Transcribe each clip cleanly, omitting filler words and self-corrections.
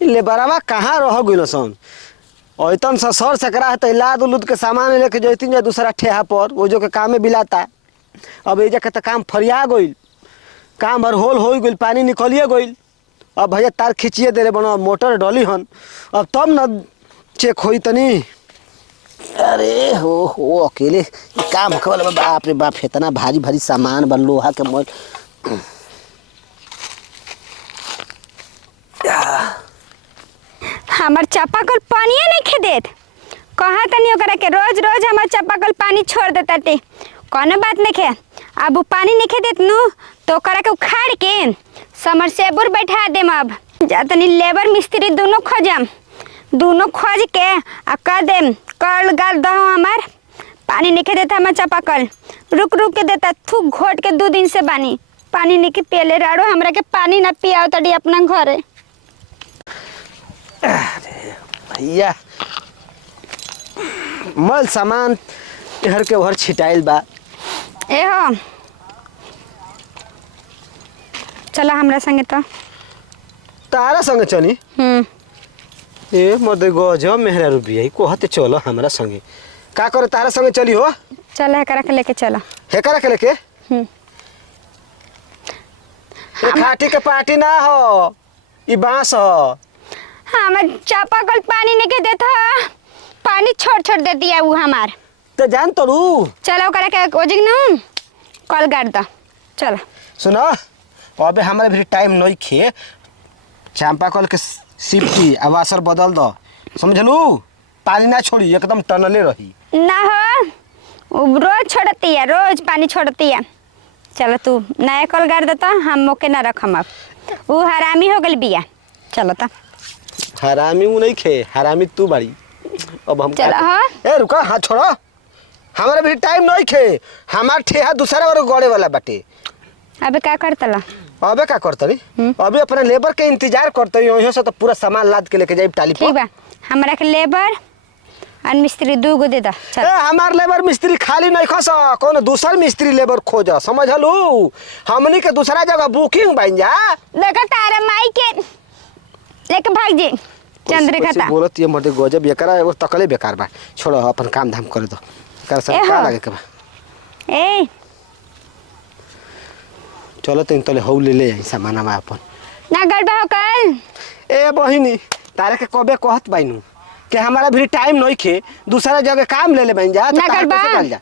लेबरवा कहाँ रह गइल सन। ऐतन सा सर सकरा है लाद उलूद के सामान लेके जैतीन या दूसरा ठेहा पर वो जो के काम में बिलाता। अब एजा के तो काम फरिया गइल, काम बरहोल हो गइल, पानी निकलिए गइल। अब भैया तार खींचिए दे रे बनो, मोटर डली हन अब तब न चेक होई तनी। अरे हो अकेले काम होके वाला बाप रे बाप, इतना भारी भारी सामान बा, लोहा के मोल। हमार चापाकल पानिए नहीं खे देत। कहा तनी ओकरा के रोज रोज हमार चापाकल पानी छोड़ देता टे, कोनो बात नहीं खे। अब वो पानी नहीं खे देत नु तो ओकरा के उखाड़ के समरसेबुर बैठा देम। अब जा तनी लेबर मिस्त्री दोनों खोजम, दोनों खोज के आ कर देम कल गाल दो। हमार पानी नहीं खे देता हमार चापाकल, रुक रुक के देता, थूक घोट के 2 दिन से बानी पानी नहीं के पियले राड़ो। हमरा के पानी ना पियाओ तड़ी अपना घरे। अरे भैया मल सामान इहर के उहर छिटाइल बा। ए हो चला हमरा संगे तो। तारा संगे चली? ए मर्दे गजब मेहरा रुपया कोहते चलो हमरा संगे। का करे तारा संगे चली हो? चल हेकरा के लेके चलो। हेकरा के लेके? ए खाटी के पार्टी ना हो, ई बांस हो। हाँ मैं चापाकल पानी नहीं के देता, पानी छोड़ छोड़ दे दिया वो हमार। तो जान तो लू। चलो करे के ओजिग न कल गाड़ दो। चलो सुनो अबे हमारे भी टाइम नहीं खे, चांपाकल के सिफ्टी आवासर बदल दो, समझलू? पानी ना छोड़ी, एकदम टनले रही ना हो। वो रोज छोड़ती है, रोज पानी छोड़ती है। चलो तू नया कल गाड़ देता, हम मौके ना रखम। अब वो हरामी हो गल बिया। चलो तो। हरामी वो नहीं खे, हरामी तू बाड़ी। अब हम चलो हाँ। ए रुका, हाथ छोड़ो, हमारे भी टाइम नहीं खे, हमार ठेहा दूसरा और गोड़े वाला बाटे। अबे क्या करतला? अबे का करतनी? अबे अपने लेबर के इंतजार करते ही से तो पूरा सामान लाद के लेके जाई टाली पर। ठीक बा, हमरा के लेबर और मिस्त्री 2 गो दे दा। चल ए हमार लेबर मिस्त्री खाली नहीं खस, कौन दूसर मिस्त्री लेबर खोज, समझलू? हमनी के दूसरा जगह बुकिंग बन जा। देखा तारा माई के लेके भाग जी चंद्रिका ता। बोलत ये मर्दे गजब एकरा एगो तकले बेकार बा। छोड़ो अपन काम धाम कर दो, कर सब का लागे के बा। ए चलो तीन तले हौ ले आई सामान में अपन ना गड़बा हो कल। ए बहिनी तारे के कबे कहत बाइनू कि हमारा भी टाइम नहीं खे, दूसरा जगह काम ले बन जा। ना गड़बा जा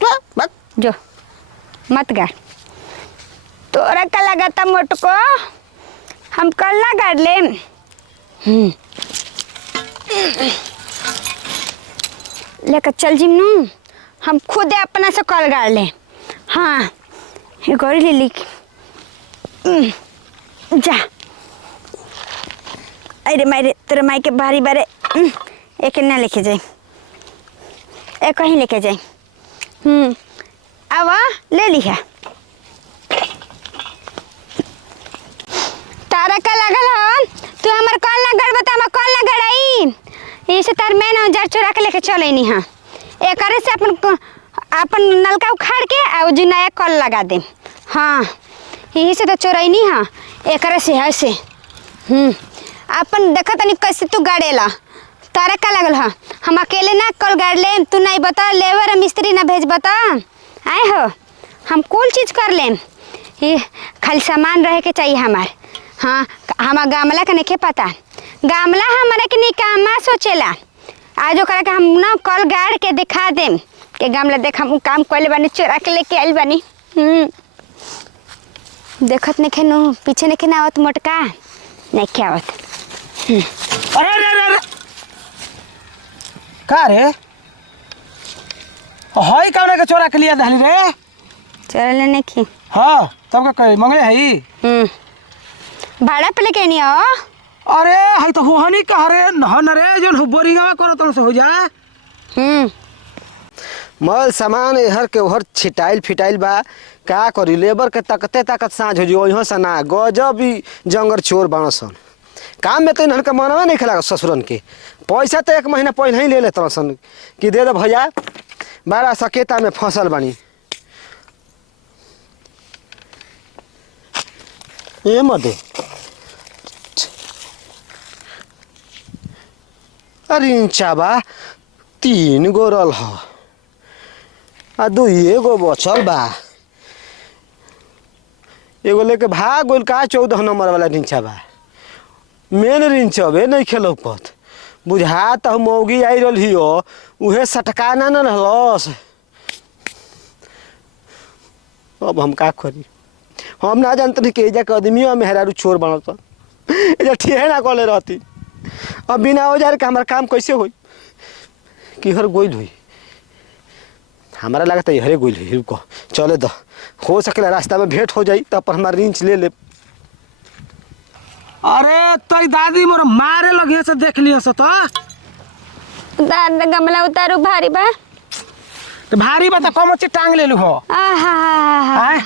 तो जो मत गाड़, तोरा का लगाता मोटको, हम कल ना गाड़ ले। लेकर चल जिमनू, हम खुद अपना से कल गाड़ ले। हाँ ये गौरी ले लिख जा। अरे मारे तेरे माई के भारी बारे एक ना लेके जाए, एक कहीं लेके जाए। अब ले लिया। तारा का लगल हो, तू हमार कॉल ना गड़ बता, मैं कॉल ना गड़ाई। इसे तार मैं ना जार चुरा के लेके चले नहीं। हाँ एक से अपन नलका उखाड़ के और जी नया कॉल लगा दे। हाँ यही से तो चोराई नहीं। हाँ एक से है से अपन देखा तनी कैसे तू गाड़ेला। तारा का लगल हा, हम अकेले ना कल गाड़ ले, तू नहीं बता लेबर मिस्त्री ना भेज बता। आए हो हम कुल चीज़ कर लें, ये खाली सामान रहे के चाहिए हमार। हाँ हमार गामला का नहीं पता, गामला हमारे के निकामा सोचेला। आज ओकरा के हम ना कल गाड़ के दिखा देम कि गामला देख हम काम कइले बानी, चोरा के लेके आइल बानी। देखत नहीं खेनो पीछे नहीं खेना आवत मोटका नहीं क्या आवत। अरे अरे अरे का रे हई कौन के चोरा के लिया धाली रे? चोरा लेने की? हाँ तब का मंगले हई भाड़ा पे लेके नहीं आओ। अरे हई तो होहनी कह रे न रे जो बोरिंगवा करो तो से हो जा। मल सामान हर के हर छिटाइल फिटाइल बा, का करी लेबर के तकते ताकत साँझ हो जो यहाँ से ना गजब ही जंगर चोर बाणसन। काम में तो इन्हन के मनवा नहीं खेला ससुरन के, पैसा तो 1 महीना पहले ही ले लेते सन कि दे दो भैया, बड़ा सकेता में फसल बनी। ये मत दे रिंचा बा 3 गो रल ह आ 2 गो बचल बा। एगो लेके भाग गोल का 14 नंबर वाला रिंचा बा। मेन रिंचबे नहीं खेलो पत बुझा त मौगी आई रही हो उहे सटका ना न रहलस। अब हम का करी हम ना जानते कि एजा के आदमी मेहरारू चोर बनत एजा ठिहे ना कले रहती। अब बिना औजार के हमारा काम कैसे होई कि हर गोइल हुई हमारा लगता है हरे गोइल हुई। रुको चले दो हो सकेला रास्ता में भेंट हो जाई तब पर हमारा रिंच ले ले। अरे तोई दादी मोर मारे लगे से देख लियो से तो दादा गमला उतारू भारी बा। तो भारी बता कम ची टांग ले लू हो। आहा आय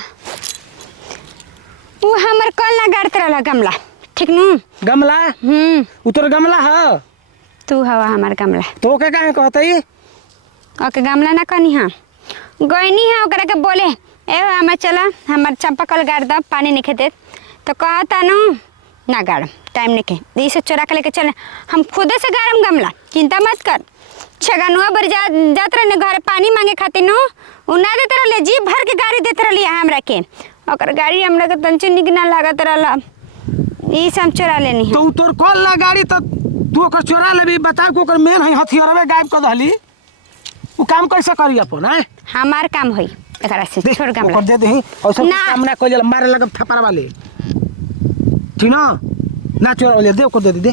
वो हमर कल ना गाड़त रहला गमला ठीक नु। गमला उतर गमला है तू हवा हमार गमला तो के काहे कहतई ओके गमला ना कनी हां गईनी है ओकरा के बोले ए हमें चला हमार चंपाकल गाड़ द पानी नहीं खेते तो कहता नु ना गाड़ टाइम नहीं के इसे चोरा के लेके चले हम खुदे से गाड़म गमला चिंता मत कर। छगनुआ बर जात रहने घर पानी मांगे खातिर नु उ ना देत रहले जी भर के गाड़ी देत रहली हमरा के ओकर गाड़ी हमरा के तंचे निक ना लागत रहला ई सब चोरा लेनी है। तो तोर कॉल ला गाड़ी तो तू ओकर चोरा लेबी बता को ओकर मेन है हथियारवे गायब कर दहली उ काम कैसे करी अपन है हमार काम होई एकरा से छोड़ गमला ओकर दे दही और सब ना। काम ना कोई जला मारे लगे थप्पड़ वाले ठीक ना ना चोरा वाले दे को दे दे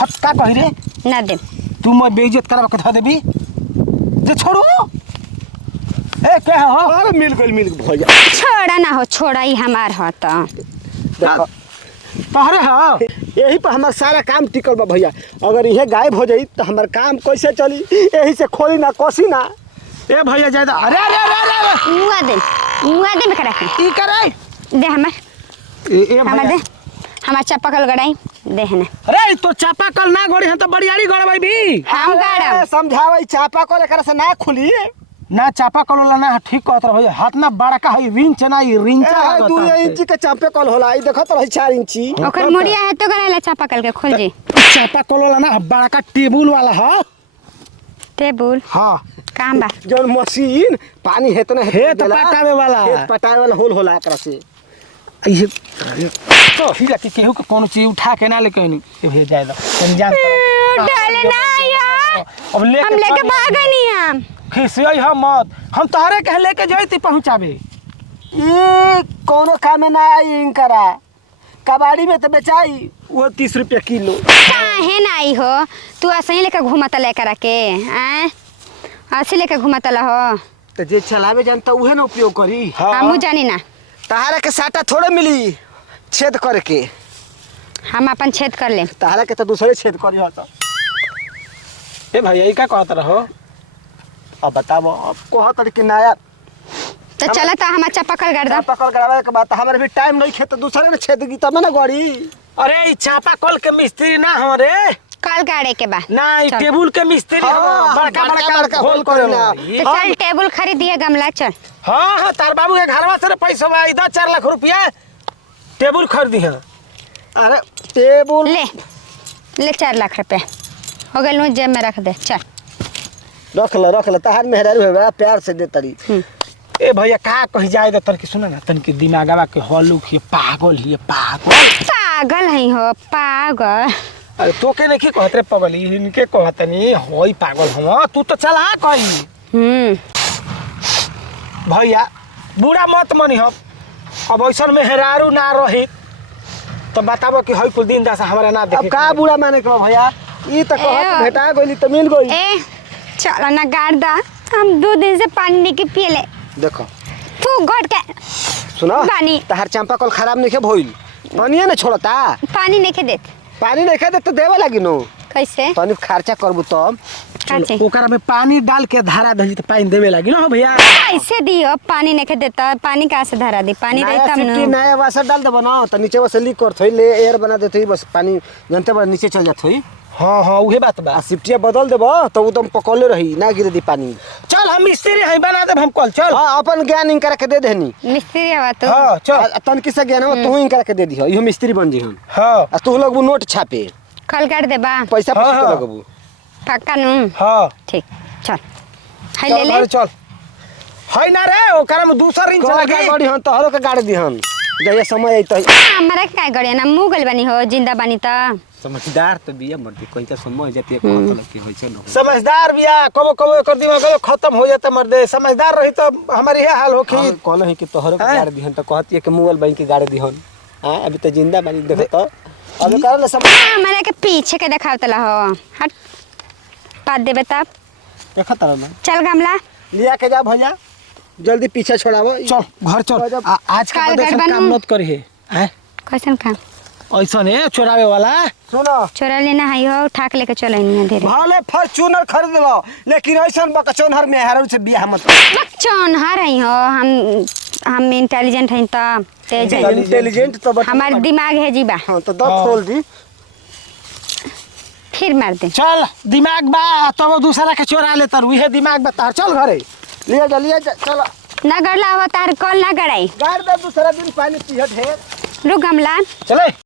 हट का कहि रे ना दे तू मैं बेइज्जत करब के ध देबी जे छोड़ू ए के हो अरे मिल गई भैया छोड़ा ना हो छोड़ा ही हमार हो तो देखो तहरे हो यही पर हमार सारा काम टिकल बा भैया। अगर यह गायब हो जाई तो हमार काम कैसे चली यही से खोली ना कोसी ना। ए भैया ज्यादा अरे अरे अरे अरे मुआ दे करा के ई करे दे हमार ए हमार दे भैया हमार चप्पल गड़ाई दे है ना अरे तो चापा कल ना गोड़ी है तो बड़ियारी गड़बाई भी हम गाड़म समझावे चापा को लेकर से ना खुली ना चापा कल वाला ना ठीक कहत रह भैया हाथ ना बड़का है रिंच ना ई रिंचा 2 इंची के चापे कल होला ई देखत रही 4 इंची। ओकर मुड़िया है तो गड़ाला चप्पल के खोल जी चापा कल वाला ना बड़का टेबुल वाला है टेबुल हां काम बा जौन मशीन पानी हेत ना हेत पटावे वाला हेत पटावे वाला होल होला एकरा से ये तो हिला के केहू के कोनो चीज उठा के ना लेके नहीं ए भैया जाए दो तुम जान डाले ना यार अब हम लेके भागनी हम खिसियई हम मत हम तोहरे के लेके जइती पहुंचाबे ई कोनो काम ना आई इनकरा कबाड़ी में तो बेचाई वो 30 रुपया किलो। काहे ना आई हो तू ऐसे ही लेके घूमत लेकर के हैं ऐसे लेके घूमत हो तो जे चलावे जानता उहे ना उपयोग करी। हमू जानी ना तहारा के साटा थोड़े मिली छेद करके हम अपन छेद कर ले तहारा के तो दूसरे छेद करी हो तो ए भैया ई का कहत रहो अब बताबो अब कहत रही कि नया तो चला तो हमार चप्पल गाड़ दो पकड़ करावे के बाद हमारे भी टाइम नहीं खेत दूसरे ने छेद की तब ना गड़ी। अरे ई चापा कल के मिस्त्री ना हो रे कल गाड़े के बा ना ई चल। टेबुल के मिस्त्री हाँ, बड़का बड़का बड़का होल होल करेला। करेला तो चल टेबुल खरीदिए गमला चल हां हां तार बाबू के घरवा से पैसा बा इधर 4 लाख रुपया टेबुल खरीदी है अरे टेबुल ले 4 लाख रुपए हो गए जेब में रख दे चल रख ल तहार मेहरारू है बड़ा प्यार से दे तरी। ए भैया का कहि जाए दे तन की सुन ना तन की दिमागवा के हलुक ही पागल पागल है हो पागल अरे तो के नहीं कहत रे पगली इनके कहतनी होई पागल हम तू तो चला कही भैया बुरा मत मनी हम अब ऐसा मेहरारू ना रही तो बताबो कि हई कुल दिन दशा हमारा ना अब देखे का बुरा माने के बा भैया ई तो कहत भेटा गइली तो मिल गई। ए चल ना गाड़ दा हम 2 दिन से पानी नहीं के पिए ले देखो तू घट के सुनो पानी तहार चंपा कल खराब नहीं के भइल पानी ना छोड़ता पानी नहीं के देत पानी नहीं दे तो देवे लगी नो कैसे पानी खर्चा करबू तब काचे ओकरा में पानी डाल के धारा दही तो पानी देवे लगी ना हो भैया कैसे दियो पानी नहीं के देता पानी कहाँ से धरा दी पानी रही नया तब सिक्की न नया वासर डाल देबो ना तो नीचे बस लीक करत होई ले एयर बना देत होई बस पानी जानते बा नीचे चल जात होई। हाँ हाँ उहे बात बा आ सिफ्टिया बदल देबो तो एकदम पकड़ले रही ना गिरे दी पानी। चल हम मिस्त्री हैं बना दे हम कल चल हां अपन ज्ञान इनकरा के दे देहनी। मिस्त्री हवा तू हाँ चल तनकी से ज्ञान हो तू इनकरा के दे दी इहो मिस्त्री बन जी हम हाँ आ तू लगबू नोट छापे कल काट दे बा पैसा हाँ, पैसा हाँ। लगबू पक्का नु हाँ ठीक चल हाय चल ले ले घरे चल है ना रे ओकरा में दूसरा रिंच कौन लगी गाड़ी हन तोहरो के गाड़ी दिहन जहिया समय आई तही हमरा के काय गड़े ना मुंह गल बनी हो जिंदा बनी त समझदार तो बिया मर्दी कोई का समझ जाती है कौन लग के होय छै न समझदार बिया कबो कबो एकर दिमाग खत्म हो जाता मर्दे समझदार रही तो हमारी ये हाल होखी कौन है कि तोहरो के हैं? गाड़ी दिहन तो कहती है कि मोबाइल बैंक की गाड़ी दिहन हां अभी तो जिंदा बानी देखो तो अबे कर ले समझ हमरा के पीछे के देखावतला हो हट पाद देबे तब देखो तरह में चल गमला लिया के जा भैया जल्दी पीछे छोड़ावो चल घर चल आज काल का गड़बड़ काम नु। मत करी है कैसन काम ऐसा नहीं चोरावे वाला सुनो चोरा लेना है हो ठाक लेके चलैनी है धीरे भाले फॉर्च्यूनर खरीद लो लेकिन ऐसन बकचोनहर में हरौ से बियाह मत बच्चन हर है हो हम इंटेलिजेंट हैं त तेज है इंटेलिजेंट तो बट हमार दिमाग है जीबा हां तो दस खोल दी फिर मार दे चल दिमाग बा तो दूसरा के चोरा ले तर उहे दिमाग बता चल घरे लिया जा चलो ना गड़ला हो तार कॉल ना गड़ाई गाड़ दे दूसरा दिन पानी पियत है रुक गमला चले